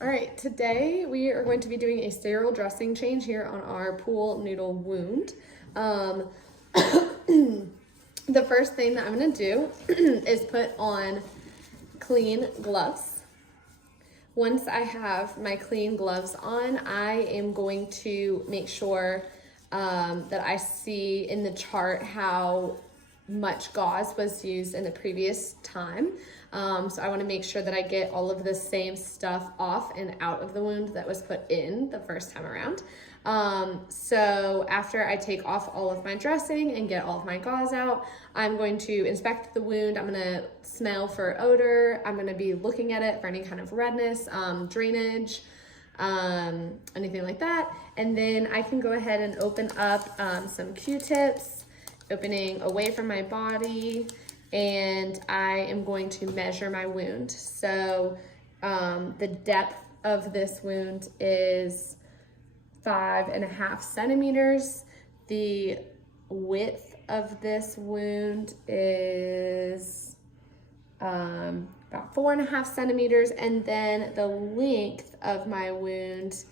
All right, today we are going to be doing a sterile dressing change here on our pool noodle wound. The first thing that I'm gonna do is put on clean gloves. Once I have my clean gloves on, I am going to make sure that I see in the chart how much gauze was used in the previous time. So I want to make sure that I get all of the same stuff off and out of the wound that was put in the first time around. So after I take off all of my dressing and get all of my gauze out, I'm going to inspect the wound. I'm going to smell for odor. I'm going to be looking at it for any kind of redness, drainage, anything like that. And then I can go ahead and open up some Q-tips, opening away from my body, and I am going to measure my wound. So the depth of this wound is 5.5 centimeters. The width of this wound is about 4.5 centimeters, and then the length of my wound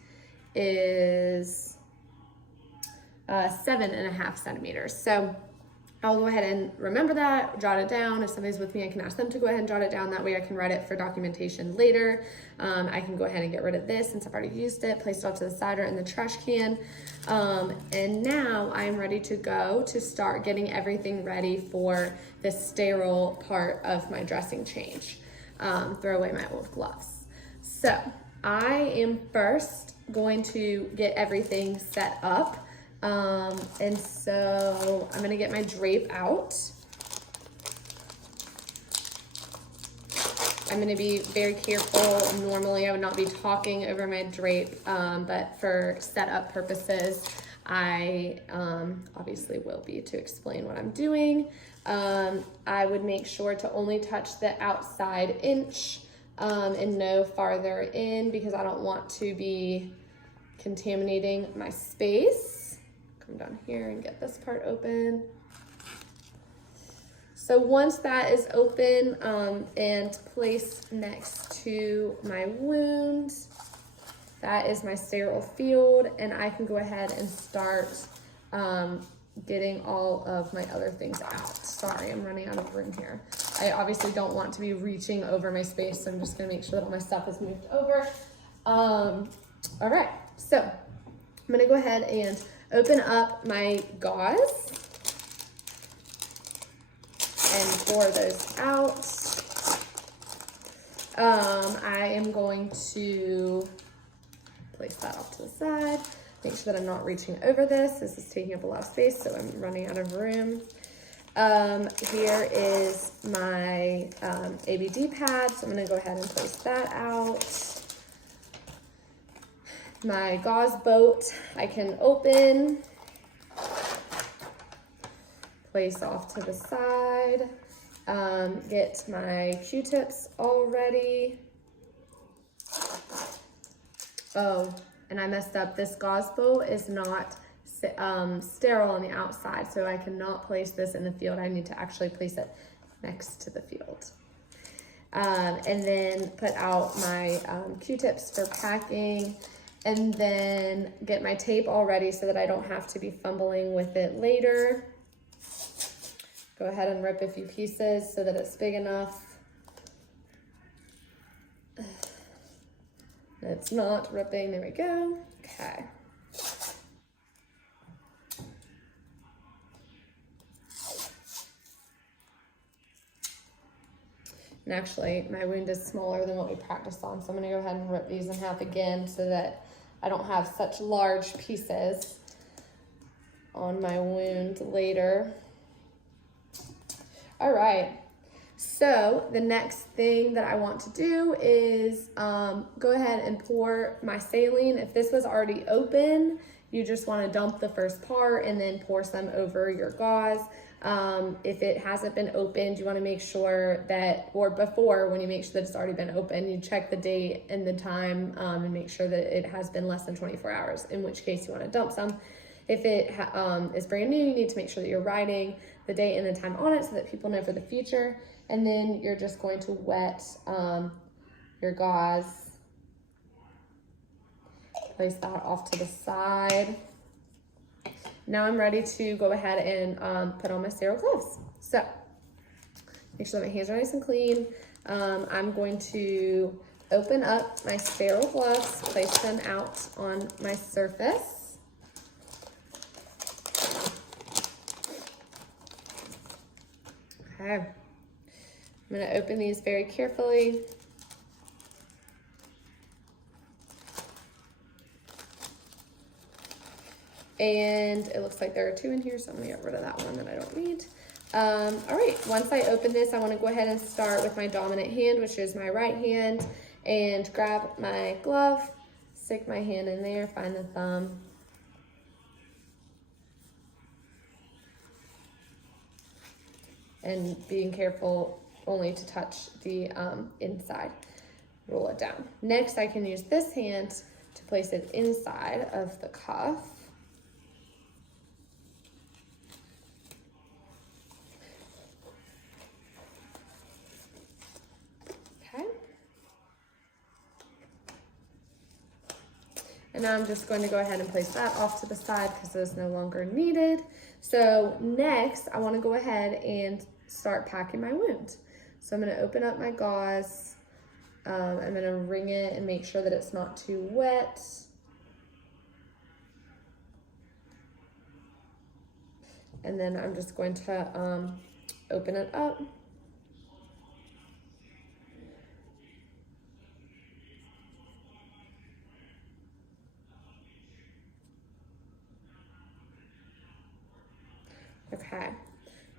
is 7.5 centimeters. So I'll go ahead and remember that, jot it down. If somebody's with me, I can ask them to go ahead and jot it down. That way I can write it for documentation later. I can go ahead and get rid of this since I've already used it, placed it off to the side or in the trash can. And now I'm ready to go to start getting everything ready for the sterile part of my dressing change. Throw away my old gloves. So I am first going to get everything set up. And so I'm gonna get my drape out. I'm gonna be very careful. Normally I would not be talking over my drape, but for setup purposes, I obviously will be to explain what I'm doing. I would make sure to only touch the outside inch and no farther in, because I don't want to be contaminating my space. Come down here and get this part open. So once that is open and placed next to my wound, that is my sterile field, and I can go ahead and start getting all of my other things out. Sorry, I'm running out of room here. I obviously don't want to be reaching over my space, so I'm just gonna make sure that all my stuff is moved over. All right, so I'm gonna go ahead and open up my gauze and pour those out. I am going to place that off to the side. Make sure that I'm not reaching over this. This is taking up a lot of space, so I'm running out of room. Here is my ABD pad, so I'm gonna go ahead and place that out. My gauze boat I can open, place off to the side, get my Q-tips all ready. Oh, and I messed up. This gauze boat is not sterile on the outside, so I cannot place this in the field. I need to actually place it next to the field. And then put out my Q-tips for packing, and then get my tape all ready so that I don't have to be fumbling with it later. Go ahead and rip a few pieces so that it's big enough. It's not ripping, there we go. Okay. And actually, my wound is smaller than what we practiced on, so I'm gonna go ahead and rip these in half again so that I don't have such large pieces on my wound later. All right, so the next thing that I want to do is go ahead and pour my saline. If this was already open, you just want to dump the first part and then pour some over your gauze. If it hasn't been opened, you want to make sure that, or before, when you make sure that it's already been open, you check the date and the time and make sure that it has been less than 24 hours, in which case you want to dump some. If it is brand new, you need to make sure that you're writing the date and the time on it so that people know for the future. And then you're just going to wet your gauze place that off to the side. Now I'm ready to go ahead and put on my sterile gloves. So make sure that my hands are nice and clean. I'm going to open up my sterile gloves, place them out on my surface. Okay, I'm gonna open these very carefully. And it looks like there are 2 in here, so I'm gonna get rid of that one that I don't need. All right, once I open this, I wanna go ahead and start with my dominant hand, which is my right hand, and grab my glove, stick my hand in there, find the thumb. And being careful only to touch the inside, roll it down. Next, I can use this hand to place it inside of the cuff. And now I'm just going to go ahead and place that off to the side because it is no longer needed. So next, I want to go ahead and start packing my wound. So I'm going to open up my gauze. I'm going to wring it and make sure that it's not too wet. And then I'm just going to open it up. Okay,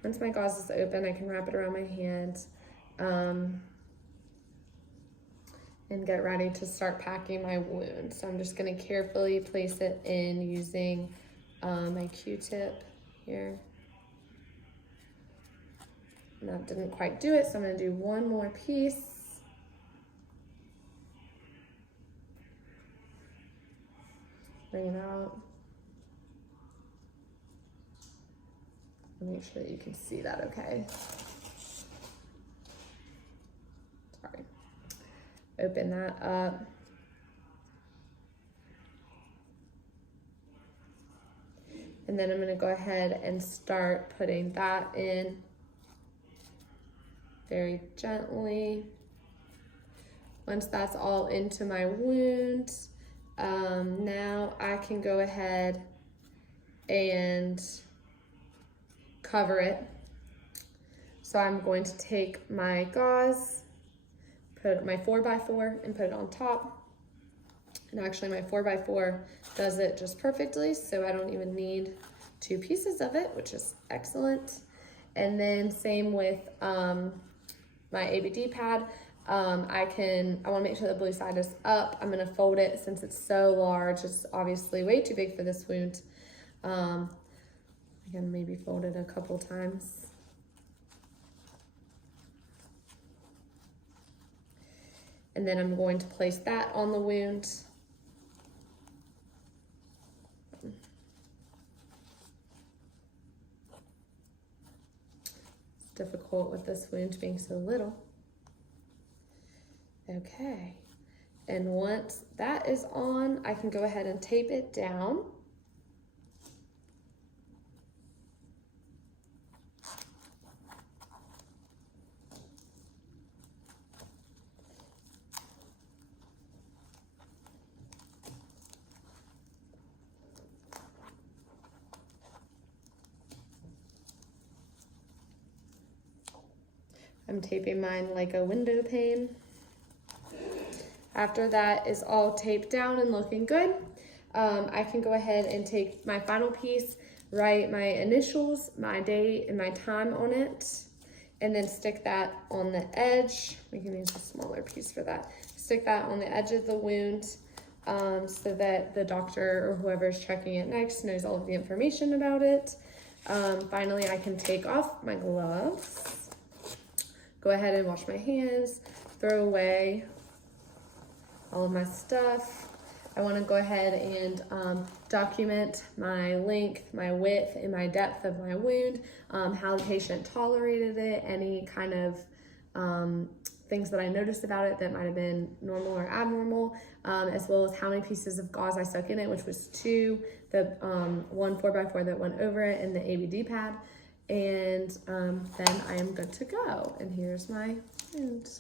once my gauze is open, I can wrap it around my hand and get ready to start packing my wound. So I'm just gonna carefully place it in using my Q-tip here. And that didn't quite do it, so I'm gonna do one more piece. Bring it out. Make sure that you can see that okay. Sorry. Open that up. And then I'm going to go ahead and start putting that in very gently. Once that's all into my wound, now I can go ahead and cover it. So I'm going to take my gauze, put my 4x4 and put it on top. And actually my 4x4 does it just perfectly, so I don't even need 2 pieces of it, which is excellent. And then same with my ABD pad. I want to make sure the blue side is up. I'm going to fold it since it's so large. It's obviously way too big for this wound. I can maybe fold it a couple times. And then I'm going to place that on the wound. It's difficult with this wound being so little. Okay. And once that is on, I can go ahead and tape it down. I'm taping mine like a window pane. After that is all taped down and looking good, I can go ahead and take my final piece, write my initials, my date, and my time on it, and then stick that on the edge. We can use a smaller piece for that. Stick that on the edge of the wound so that the doctor or whoever is checking it next knows all of the information about it. Finally, I can take off my gloves. Go ahead and wash my hands, throw away all of my stuff. I want to go ahead and document my length, my width, and my depth of my wound, how the patient tolerated it, any kind of things that I noticed about it that might have been normal or abnormal, as well as how many pieces of gauze I stuck in it, which was 2, the 1 4x4 that went over it, and the ABD pad. And then I am good to go. And here's my wound.